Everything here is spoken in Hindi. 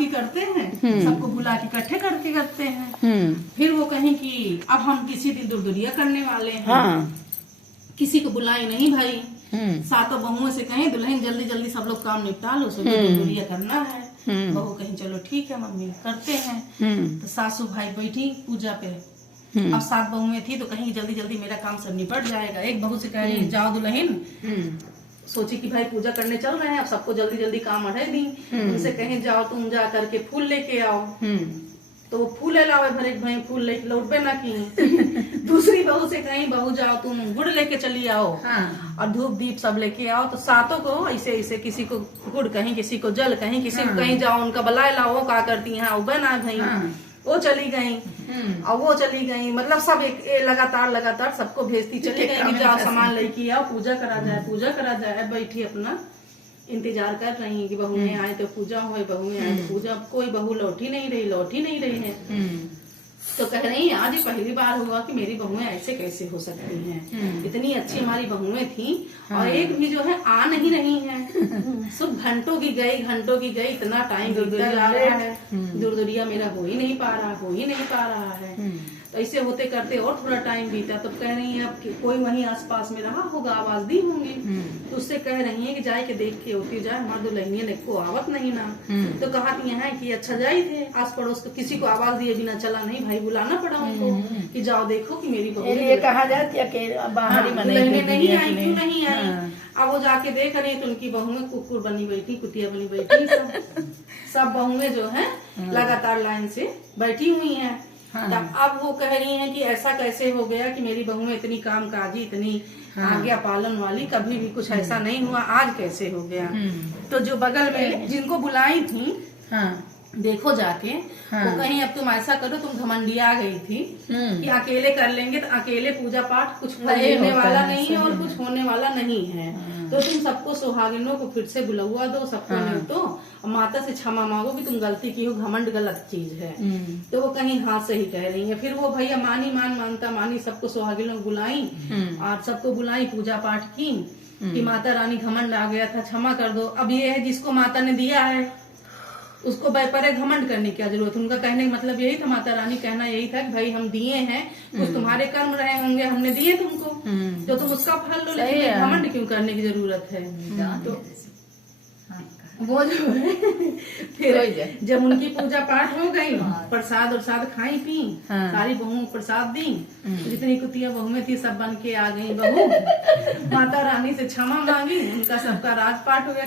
की करते हैं, सबको बुला के इकट्ठे करके करते हैं। फिर वो कहें कि अब हम किसी दिन दुर्दुरिया करने वाले हैं। हाँ। किसी को बुलाई नहीं भाई, सातों बहुओं से कहें दुल्हन जल्दी जल्दी सब लोग काम निपटा लो, सुबह दुर्दुरिया करना है। बहू कहीं चलो ठीक है मम्मी करते हैं। तो सासू भाई बैठी पूजा पे। अब 7 बहुएं थी तो कहीं जल्दी जल्दी मेरा काम सब निपट जाएगा। एक बहू से कह रही जाओ दुल्हन, सोची कि भाई पूजा करने चल रहे हैं, अब सबको जल्दी जल्दी काम अढ़ा दी। उनसे कहें जाओ तुम जा करके फूल लेके आओ। तो वो फूल लावे भरे भाई, फूल लेके लौटबे ना की। दूसरी बहू से कहीं बहू जाओ तुम गुड़ लेके चली आओ। और धूप दीप सब लेके आओ। तो सातों को ऐसे ऐसे, किसी को गुड़ कहीं, किसी को जल कहीं, किसी को कहीं जाओ उनका बलाए लाओ। क्या करती हैं उबे ना भाई, वो चली गई और वो चली गई। मतलब सब एक लगातार सबको भेजती चली गई कि जाओ सामान लेके आओ, पूजा करा जाए पूजा करा जाए। बैठी अपना इंतजार कर रही कि बहुएं आए तो पूजा हो, बहुएं आए तो पूजा। कोई बहू लौटी नहीं रही है। तो कह रही है आज पहली बार हुआ कि मेरी बहुएं ऐसे कैसे हो सकती हैं। इतनी अच्छी हमारी बहुएं थी और एक भी जो है आ नहीं रही है। सब घंटों की गई, इतना टाइम बीतता जा रहा है, दुर्दुरिया मेरा हो ही नहीं पा रहा है। तो ऐसे होते करते और थोड़ा टाइम बीता। तो कह रही है अब कोई वहीं आसपास में रहा होगा, आवाज दी होंगी। तो उससे कह रही है कि जाए के देख के होती जाए, हमारे दुल्हनिया ने को आवत नहीं ना। तो कहती है कि अच्छा जाई थे आस पड़ोस को, किसी को आवाज दिए बिना चला नहीं भाई, बुलाना पड़ा उनको कि जाओ देखो कि मेरी बहू कहा जाती है नहीं आई, क्यों नहीं आई। अब वो जाके देख रही तो उनकी बहुएं कुकुर बनी बैठी, कुतिया बनी बैठी। सब बहुएं जो है लगातार लाइन से बैठी हुई है। तब अब वो कह रही हैं कि ऐसा कैसे हो गया कि मेरी बहुएं इतनी कामकाजी, इतनी आज्ञा पालन वाली, कभी भी कुछ ऐसा नहीं हुआ, आज कैसे हो गया। तो जो बगल में जिनको बुलाई थी, देखो जाके वो कहीं अब तुम ऐसा करो, तुम घमंडिया गई थी कि अकेले कर लेंगे तो अकेले पूजा पाठ कुछ होने वाला नहीं है और कुछ होने वाला नहीं है। तो तुम सबको सुहागिनों को फिर से बुलवा दो, सबको न्योतो और माता से क्षमा मांगो कि तुम गलती की हो, घमंड गलत चीज है। तो वो कहीं हाथ से ही कह रही है। फिर वो भैया मानी सबको सुहागिनों को बुलाई और सबको बुलाई, पूजा पाठ की कि माता रानी घमंड आ गया था, क्षमा कर दो। अब ये है जिसको माता ने दिया है उसको बेपरे घमंड करने की क्या जरूरत है। उनका कहने का मतलब यही था, माता रानी कहना यही था कि भाई हम दिए हैं, कुछ तुम्हारे कर्म रहे होंगे, हमने दिए तुमको तो तुम उसका फल लो, लेकिन घमंड क्यों करने की जरूरत है। तो वो जो है फिर जब उनकी पूजा पाठ हो गई, प्रसाद खाई पी, सारी बहुओं को प्रसाद दी। जितनी कुतिया बहुएं थी सब बन के आ गई बहू, माता रानी से क्षमा मांगी, उनका सबका राजपाठ हो गया।